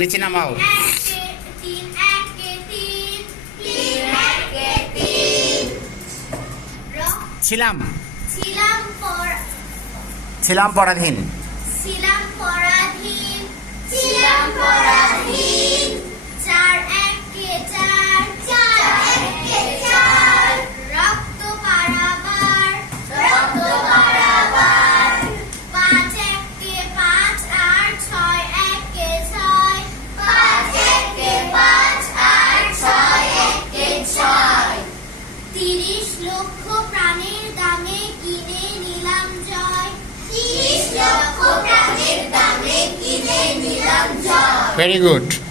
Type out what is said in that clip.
নিচে নামাও। ছিলাম ছিলাম পরাধীন। চার একে চার রক্ত পারাবার পাঁচ একে পাঁচ আর ছয় একে ছয় 30 লক্ষ প্রাণের দামে কিনে নিলাম জয়। Very good.